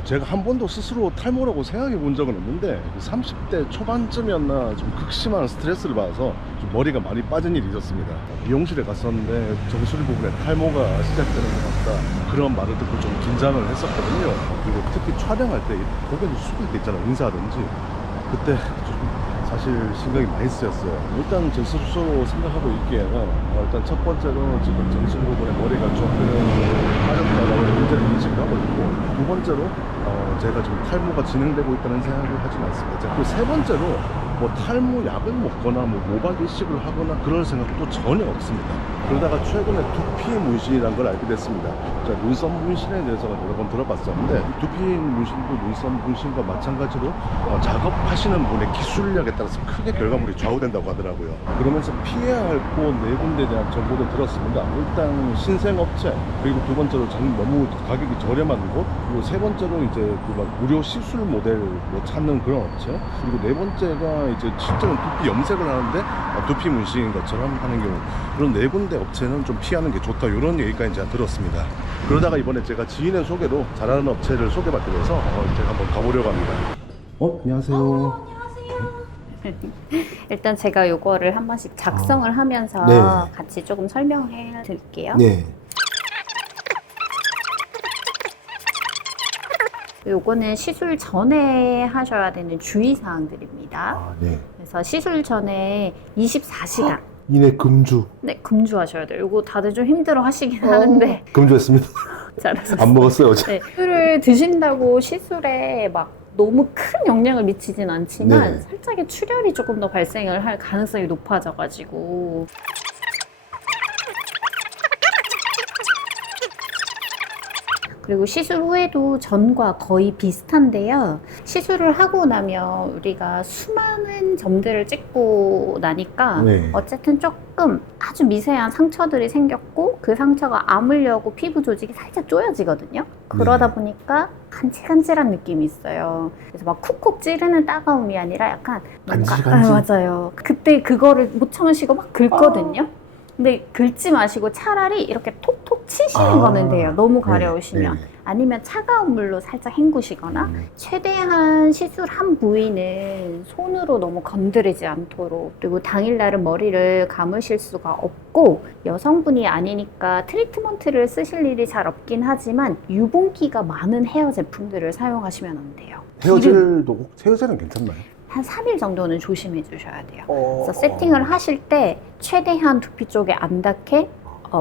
제가 한 번도 스스로 탈모라고 생각해 본 적은 없는데 30대 초반쯤이었나 좀 극심한 스트레스를 받아서 좀 머리가 많이 빠진 일이 있었습니다. 미용실에 갔었는데 정수리 부분에 탈모가 시작되는 것 같다, 그런 말을 듣고 좀 긴장을 했었거든요. 그리고 특히 촬영할 때 고개를 숙일 때 있잖아요, 인사하든지. 그때 좀 사실 신경이 많이 쓰였어요. 일단 제 스스로 생각하고 있기에는 일단 첫 번째로 지금 정수리 부분에 머리가 조금 빠졌다라는 문제를 인식하고 있고, 두 번째로 제가 지금 탈모가 진행되고 있다는 생각을 하진 않습니다. 그리고 세 번째로 뭐 탈모 약을 먹거나 뭐 모발 이식을 하거나 그럴 생각도 전혀 없습니다. 그러다가 최근에 두피 문신이라는 걸 알게 됐습니다. 자, 눈썹 문신에 대해서는 여러 번 들어봤었는데, 두피 문신도 눈썹 문신과 마찬가지로 작업하시는 분의 기술력에 따라서 크게 결과물이 좌우된다고 하더라고요. 그러면서 피해야 할 곳 네 군데에 대한 정보도 들었습니다. 일단 신생업체, 그리고 두 번째로 너무 가격이 저렴한 곳, 그리고 세 번째로 이제 그 막 무료 시술 모델 뭐 찾는 그런 업체, 그리고 네 번째가 이제 실제로 두피 염색을 하는데 두피 문신인 것처럼 하는 경우, 그런 네 군데 업체는 좀 피하는 게 좋다, 이런 얘기까지 제가 들었습니다. 그러다가 이번에 제가 지인의 소개로 잘하는 업체를 소개받게 돼서 제가 한번 가보려고 합니다. 안녕하세요. 일단 제가 요거를 한 번씩 작성을 하면서 네. 같이 조금 설명해 드릴게요. 네. 요거는 시술 전에 하셔야 되는 주의사항들입니다. 네. 그래서 시술 전에 24시간 이내 금주. 네, 금주하셔야 돼요. 요거 다들 좀 힘들어 하시긴 하는데 금주했습니다. 잘하셨어요. 안 먹었어요, 어제. 네, 술을 드신다고 시술에 막 너무 큰 영향을 미치진 않지만 네. 살짝의 출혈이 조금 더 발생을 할 가능성이 높아져가지고, 그리고 시술 후에도 전과 거의 비슷한데요. 시술을 하고 나면 우리가 수많은 점들을 찍고 나니까 네. 어쨌든 조금 아주 미세한 상처들이 생겼고, 그 상처가 아물려고 피부 조직이 살짝 쪼여지거든요. 그러다 보니까 간질간질한 느낌이 있어요. 그래서 막 쿡쿡 찌르는 따가움이 아니라 약간 뭔가, 간질간질. 맞아요. 그때 그거를 못 참으시고 막 긁거든요. 근데 긁지 마시고 차라리 이렇게 톡톡 치시는 거는 돼요. 너무 가려우시면. 네. 아니면 차가운 물로 살짝 헹구시거나, 최대한 시술한 부위는 손으로 너무 건드리지 않도록, 그리고 당일날은 머리를 감으실 수가 없고, 여성분이 아니니까 트리트먼트를 쓰실 일이 잘 없긴 하지만 유분기가 많은 헤어 제품들을 사용하시면 안 돼요. 헤어젤은 괜찮나요? 한 3일 정도는 조심해 주셔야 돼요. 그래서 세팅을 하실 때 최대한 두피 쪽에 안 닿게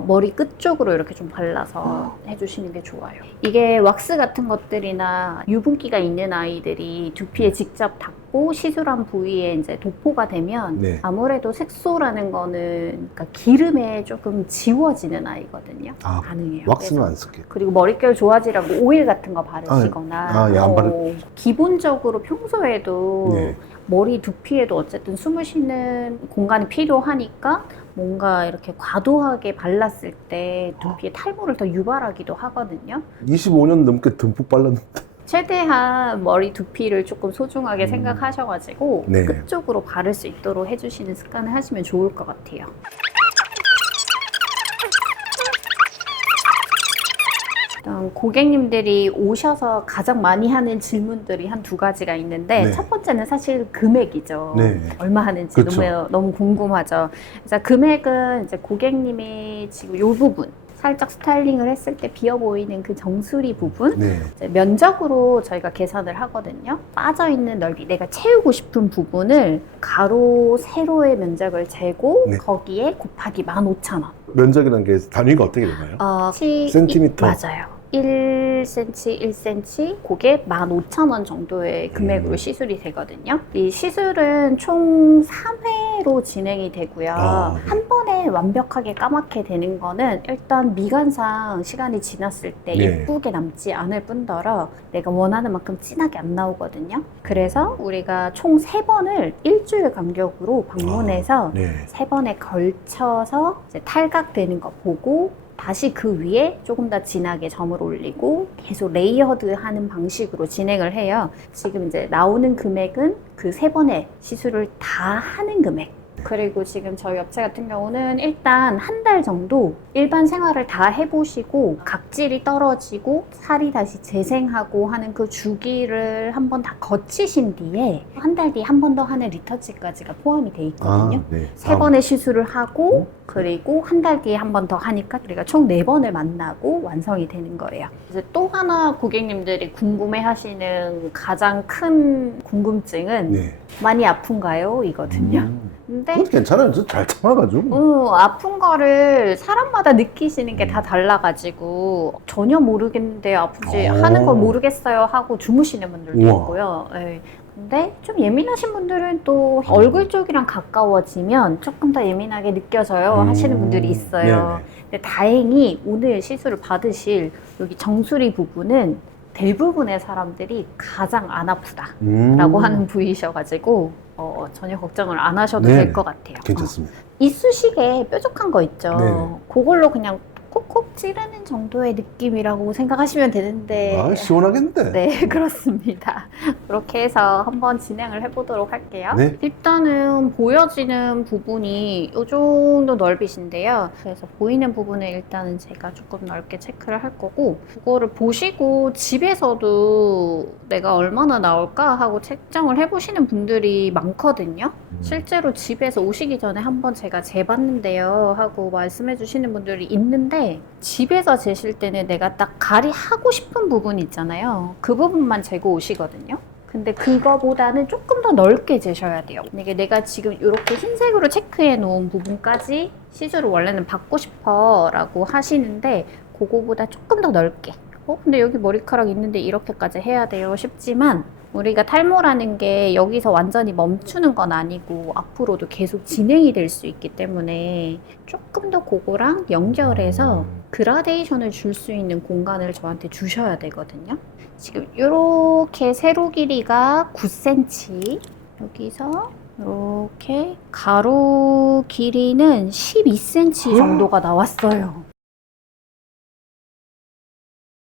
머리 끝 쪽으로 이렇게 좀 발라서 해주시는 게 좋아요. 이게 왁스 같은 것들이나 유분기가 있는 아이들이 두피에 직접 닿고 시술한 부위에 이제 도포가 되면 네. 아무래도 색소라는 거는, 그러니까 기름에 조금 지워지는 아이거든요. 가능해요. 왁스는 그래서. 안 쓸게요. 그리고 머릿결 좋아지라고 오일 같은 거 바르시거나, 예, 안 바르- 기본적으로 평소에도 네. 머리 두피에도 어쨌든 숨을 쉬는 공간이 필요하니까 뭔가 이렇게 과도하게 발랐을 때 두피에 탈모를 더 유발하기도 하거든요. 25년 넘게 듬뿍 발랐는데. 최대한 머리 두피를 조금 소중하게 생각하셔가지고 네. 끝쪽으로 바를 수 있도록 해주시는 습관을 하시면 좋을 것 같아요. 일단 고객님들이 오셔서 가장 많이 하는 질문들이 한 두 가지가 있는데, 네. 첫 번째는 사실 금액이죠. 네. 얼마 하는지 그쵸. 너무 궁금하죠. 그래서 금액은 이제 고객님이 지금 이 부분 살짝 스타일링을 했을 때 비어 보이는 그 정수리 부분, 네. 이제 면적으로 저희가 계산을 하거든요. 빠져있는 넓이, 내가 채우고 싶은 부분을 가로, 세로의 면적을 재고 네. 거기에 곱하기 15,000원. 면적이라는 게 단위가 어떻게 되나요? 센티미터. 맞아요. 1cm, 1cm, 그게 15,000원 정도의 금액으로 시술이 되거든요. 이 시술은 총 3회로 진행이 되고요. 네. 한 번에 완벽하게 까맣게 되는 거는 일단 미간상 시간이 지났을 때 네. 예쁘게 남지 않을 뿐더러 내가 원하는 만큼 진하게 안 나오거든요. 그래서 우리가 총 3번을 일주일 간격으로 방문해서 네. 3번에 걸쳐서 이제 탈각되는 거 보고, 다시 그 위에 조금 더 진하게 점을 올리고 계속 레이어드 하는 방식으로 진행을 해요. 지금 이제 나오는 금액은 그 3번의 시술을 다 하는 금액. 그리고 지금 저희 업체 같은 경우는 일단 한 달 정도 일반 생활을 다 해보시고 각질이 떨어지고 살이 다시 재생하고 하는 그 주기를 한번 다 거치신 뒤에 한 달 뒤에 한 번 더 하는 리터치까지가 포함이 돼 있거든요. 네. 세 번의 시술을 하고 그리고 한 달 뒤에 한 번 더 하니까 우리가 총 4번을 만나고 완성이 되는 거예요. 이제 또 하나 고객님들이 궁금해하시는 가장 큰 궁금증은 네. 많이 아픈가요? 이거든요. 근데 그건 괜찮아요. 저 잘 참아가지고. 아픈 거를 사람마다 느끼시는 게 다 달라가지고 전혀 모르겠는데 아프지 하는 걸 모르겠어요 하고 주무시는 분들도 우와. 있고요. 네. 근데 좀 예민하신 분들은 또 얼굴 쪽이랑 가까워지면 조금 더 예민하게 느껴져요 하시는 분들이 있어요. 네네. 근데 다행히 오늘 시술을 받으실 여기 정수리 부분은 대부분의 사람들이 가장 안 아프다라고 하는 부위셔가지고 전혀 걱정을 안 하셔도 네네. 될 것 같아요. 괜찮습니다. 이쑤시개 뾰족한 거 있죠. 네네. 그걸로 그냥 콕콕 찌르는 정도의 느낌이라고 생각하시면 되는데 아, 시원하겠는데? 네, 그렇습니다. 그렇게 해서 한번 진행을 해보도록 할게요. 네. 일단은 보여지는 부분이 이 정도 넓이신데요. 그래서 보이는 부분을 일단은 제가 조금 넓게 체크를 할 거고 그거를 보시고 집에서도 내가 얼마나 나올까 하고 책정을 해보시는 분들이 많거든요. 실제로 집에서 오시기 전에 한번 제가 재봤는데요 하고 말씀해 주시는 분들이 있는데 집에서 재실 때는 내가 딱 가리하고 싶은 부분 있잖아요. 그 부분만 재고 오시거든요. 근데 그거보다는 조금 더 넓게 재셔야 돼요. 이게 내가 지금 이렇게 흰색으로 체크해 놓은 부분까지 시술을 원래는 받고 싶어 라고 하시는데 그거보다 조금 더 넓게 근데 여기 머리카락 있는데 이렇게까지 해야 돼요 싶지만 우리가 탈모라는 게 여기서 완전히 멈추는 건 아니고 앞으로도 계속 진행이 될 수 있기 때문에 조금 더 그거랑 연결해서 그라데이션을 줄 수 있는 공간을 저한테 주셔야 되거든요. 지금 이렇게 세로 길이가 9cm 여기서 이렇게 가로 길이는 12cm 정도가 나왔어요.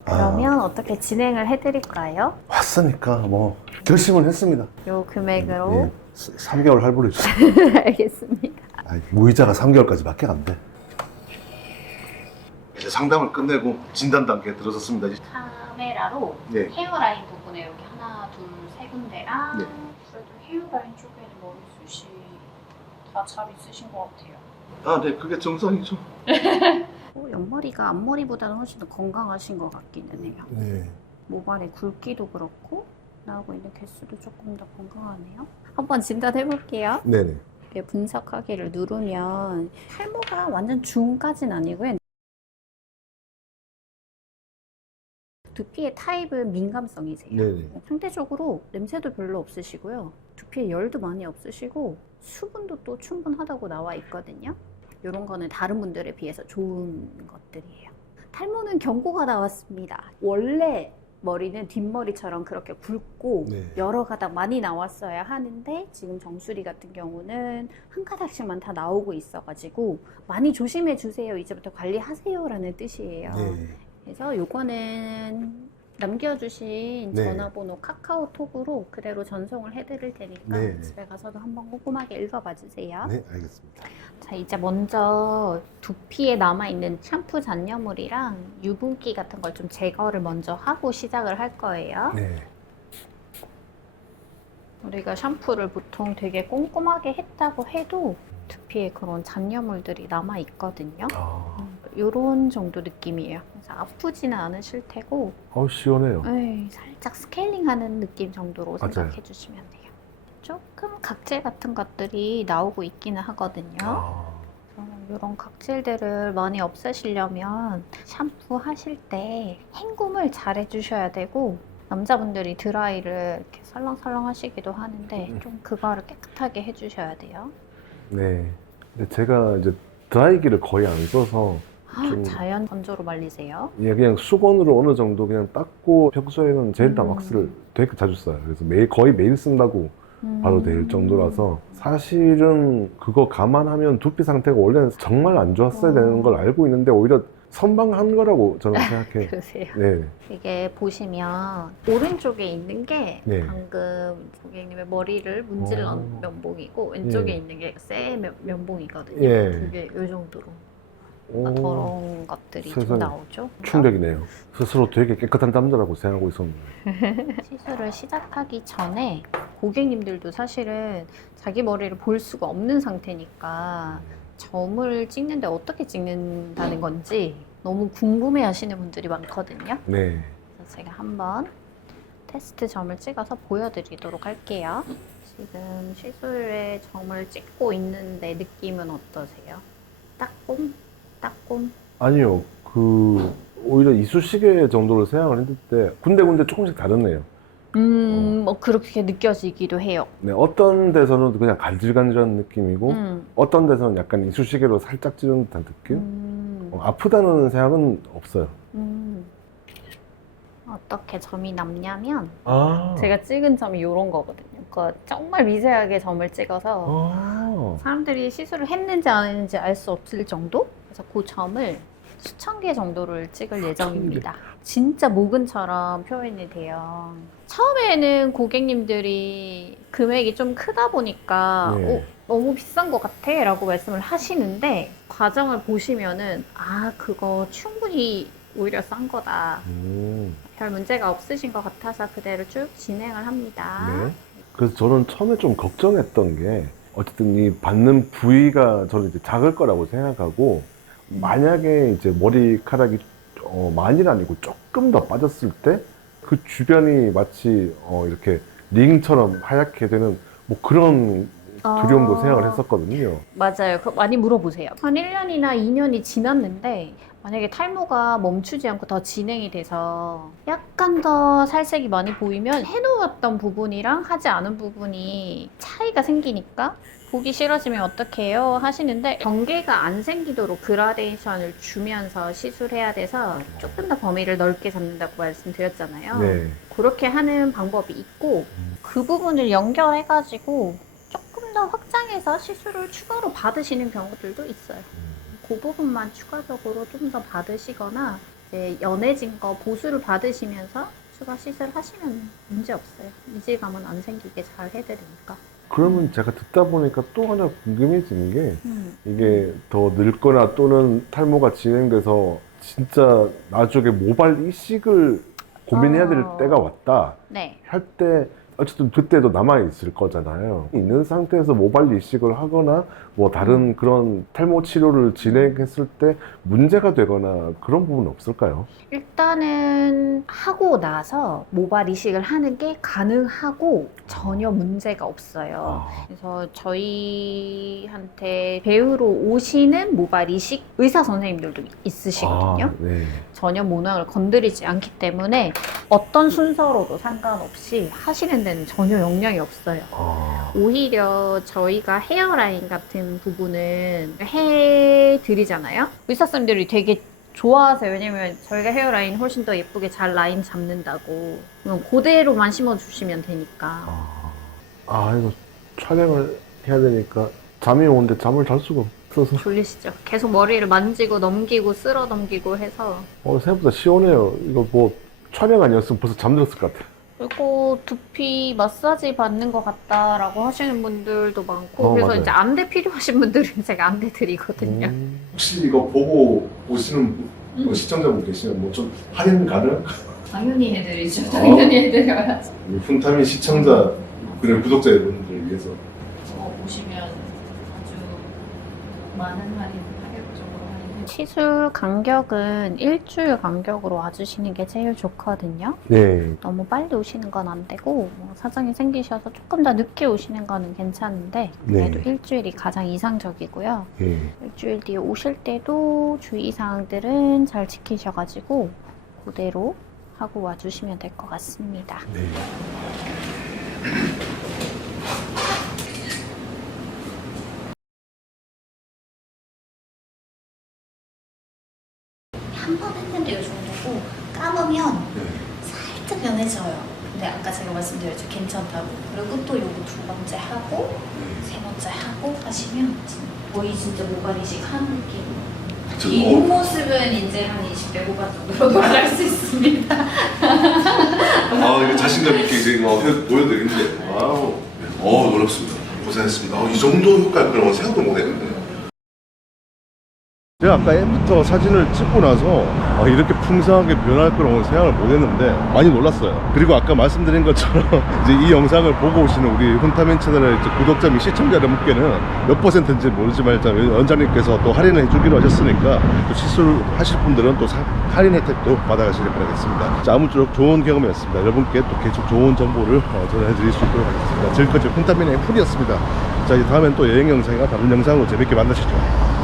그러면 어떻게 진행을 해드릴까요? 왔으니까 뭐 결심을 했습니다. 요 금액으로 예, 3개월 할부를 주세요. 알겠습니다. 무이자가 3개월까지밖에 안 돼. 이제 상담을 끝내고 진단 단계에 들어섰습니다. 카메라로 네. 헤어라인 부분에 이렇게 하나, 둘, 세 군데랑 네. 그래도 헤어라인 쪽에는 머리숱이 다 잘 있으신 것 같아요. 아, 네, 그게 정상이죠. 옆머리가 앞머리보다는 훨씬 더 건강하신 것 같기는 해요. 네. 모발의 굵기도 그렇고 나오고 있는 개수도 조금 더 건강하네요. 한번 진단해 볼게요. 네네. 이렇게 분석하기를 누르면 탈모가 완전 중까지는 아니고요. 두피의 타입은 민감성이세요. 네네. 상대적으로 냄새도 별로 없으시고요. 두피에 열도 많이 없으시고 수분도 또 충분하다고 나와 있거든요. 이런 거는 다른 분들에 비해서 좋은 것들이에요. 탈모는 경고가 나왔습니다. 원래 머리는 뒷머리처럼 그렇게 굵고 네. 여러 가닥 많이 나왔어야 하는데 지금 정수리 같은 경우는 한 가닥씩만 다 나오고 있어가지고 많이 조심해 주세요. 이제부터 관리하세요 라는 뜻이에요. 네. 그래서 요거는 남겨주신 네. 전화번호 카카오톡으로 그대로 전송을 해드릴 테니까 네. 집에 가서도 한번 꼼꼼하게 읽어봐 주세요. 네, 알겠습니다. 자, 이제 먼저 두피에 남아있는 샴푸 잔여물이랑 유분기 같은 걸 좀 제거를 먼저 하고 시작을 할 거예요. 네. 우리가 샴푸를 보통 되게 꼼꼼하게 했다고 해도 두피에 그런 잔여물들이 남아있거든요. 요런 정도 느낌이에요. 그래서 아프지는 않으실 테고 시원해요. 살짝 스케일링하는 느낌 정도로 맞아요. 생각해 주시면 돼요. 조금 각질 같은 것들이 나오고 있기는 하거든요. 이런 각질들을 많이 없애시려면 샴푸 하실 때 헹굼을 잘 해주셔야 되고 남자분들이 드라이를 이렇게 설렁설렁 하시기도 하는데 좀 그거를 깨끗하게 해주셔야 돼요. 네. 근데 제가 이제 드라이기를 거의 안 써서 좀- 자연 건조로 말리세요? 예, 그냥 수건으로 어느 정도 그냥 닦고 평소에는 젤이랑 왁스를 되게 자주 써요. 그래서 거의 매일 쓴다고 봐도 될 정도라서 사실은 그거 감안하면 두피 상태가 원래는 정말 안 좋았어야 되는 걸 알고 있는데 오히려 선방한 거라고 저는 생각해요. 그러세요. 네. 이게 보시면 오른쪽에 있는 게 네. 방금 고객님의 머리를 문질런 면봉이고 왼쪽에 예. 있는 게 새 면봉이거든요. 예. 그게 이 정도로 오, 더러운 것들이 좀 세상에. 나오죠. 충격이네요. 스스로 되게 깨끗한 남자라고 생각하고 있었는데. 시술을 시작하기 전에 고객님들도 사실은 자기 머리를 볼 수가 없는 상태니까 점을 찍는데 어떻게 찍는다는 건지 너무 궁금해 하시는 분들이 많거든요. 네. 그래서 제가 한번 테스트 점을 찍어서 보여드리도록 할게요. 지금 시술에 점을 찍고 있는데 느낌은 어떠세요? 따끔? 따끔? 아니요. 오히려 이쑤시개 정도로 생각을 했는데 군데군데 조금씩 다르네요. 뭐 그렇게 느껴지기도 해요. 네, 어떤 데서는 그냥 간질간질한 느낌이고 어떤 데서는 약간 이쑤시개로 살짝 찌른 듯한 느낌? 아프다는 생각은 없어요. 어떻게 점이 남냐면 아, 제가 찍은 점이 이런 거거든요. 그러니까 정말 미세하게 점을 찍어서 아, 사람들이 시술을 했는지 안 했는지 알 수 없을 정도? 그래서 그 점을 수천 개 정도를 찍을 예정입니다. 진짜 모근처럼 표현이 돼요. 처음에는 고객님들이 금액이 좀 크다 보니까 네. 너무 비싼 것 같아 라고 말씀을 하시는데 과정을 보시면은 그거 충분히 오히려 싼 거다. 별 문제가 없으신 것 같아서 그대로 쭉 진행을 합니다. 네. 그래서 저는 처음에 좀 걱정했던 게 어쨌든 이 받는 부위가 저는 이제 작을 거라고 생각하고 만약에 이제 머리카락이 많이는 아니고 조금 더 빠졌을 때 그 주변이 마치 이렇게 링처럼 하얗게 되는 뭐 그런 두려움도 생각을 했었거든요. 맞아요. 많이 물어보세요. 한 1년이나 2년이 지났는데 만약에 탈모가 멈추지 않고 더 진행이 돼서 약간 더 살색이 많이 보이면 해놓았던 부분이랑 하지 않은 부분이 차이가 생기니까 보기 싫어지면 어떡해요 하시는데 경계가 안 생기도록 그라데이션을 주면서 시술해야 돼서 조금 더 범위를 넓게 잡는다고 말씀드렸잖아요. 네. 그렇게 하는 방법이 있고 그 부분을 연결해가지고 조금 더 확장해서 시술을 추가로 받으시는 경우들도 있어요. 그 부분만 추가적으로 좀 더 받으시거나 이제 연해진 거 보수를 받으시면서 추가 시술 하시면 문제 없어요. 이질감은 안 생기게 잘 해드리니까. 그러면 제가 듣다 보니까 또 하나 궁금해지는 게 이게 더 늙거나 또는 탈모가 진행돼서 진짜 나중에 모발 이식을 고민해야 될 때가 왔다 네. 할 때 어쨌든 그때도 남아있을 거잖아요. 있는 상태에서 모발 이식을 하거나 뭐 다른 그런 탈모 치료를 진행했을 때 문제가 되거나 그런 부분은 없을까요? 일단은 하고 나서 모발 이식을 하는 게 가능하고 전혀 문제가 없어요. 그래서 저희한테 배우러 오시는 모발 이식 의사 선생님들도 있으시거든요. 네. 전혀 모낭을 건드리지 않기 때문에 어떤 순서로도 상관없이 하시는 데는 전혀 영향이 없어요. 오히려 저희가 헤어라인 같은 부분은 해드리잖아요. 의사 선생님들이 되게 좋아하세요. 왜냐면 저희가 헤어라인 훨씬 더 예쁘게 잘 라인 잡는다고. 그럼 그대로만 심어주시면 되니까. 이거 촬영을 해야 되니까 잠이 오는데 잠을 잘 수가 없어서. 졸리시죠? 계속 머리를 만지고 넘기고 쓸어 넘기고 해서. 생각보다 시원해요. 이거 뭐 촬영 아니었으면 벌써 잠들었을 것 같아요. 그리고 두피 마사지 받는 것 같다라고 하시는 분들도 많고 그래서 맞아요. 이제 안대 필요하신 분들은 제가 안대 드리거든요. 혹시 이거 보고 오시는 시청자분 계시면 뭐 좀 할인 가능? 당연히 해드리죠. 당연히 해드려야죠. 훈타민 시청자 그리고 구독자 여러분들을 위해서 오시면 아주 많은 할인 파격적으로 할인. 시술 간격은 일주일 간격으로 와주시는 게 제일 좋거든요. 네. 너무 빨리 오시는 건 안 되고 뭐 사정이 생기셔서 조금 더 늦게 오시는 거는 괜찮은데 그래도 일주일이 가장 이상적이고요. 예. 일주일 뒤에 오실 때도 주의사항들은 잘 지키셔가지고 그대로 하고 와주시면 될 것 같습니다. 네. 한 번 했는데 이 정도고 감으면 살짝 연해져요. 근데 아까 제가 말씀드렸죠. 괜찮다고. 그리고 또 요거 두 번째 하고 세 번째 하고 하시면 거의 진짜 모발 이식 하는 느낌. 이 뒷모습은 이제 한 20대 후반 정도로 돌아갈 수 있습니다. 아, 이거 자신감 있게 이제 보여드리는데, 와우. 놀랍습니다. 고생했습니다. 이 정도 효과일 거라고 생각도 못 했는데. 제가 아까 애프터 사진을 찍고 나서 이렇게 풍성하게 변할 거라고 생각을 못 했는데 많이 놀랐어요. 그리고 아까 말씀드린 것처럼 이제 이 영상을 보고 오시는 우리 훈타민 채널의 구독자 및 시청자 여러분께는 몇 %인지 모르지만 일단 원장님께서 또 할인을 해주기로 하셨으니까 또 시술하실 분들은 또 할인 혜택도 받아가시길 바라겠습니다. 자, 아무쪼록 좋은 경험이었습니다. 여러분께 또 계속 좋은 정보를 전해드릴 수 있도록 하겠습니다. 지금까지 훈타민의 훈이었습니다. 자, 이제 다음엔 또 여행 영상이나 다른 영상으로 재밌게 만나시죠.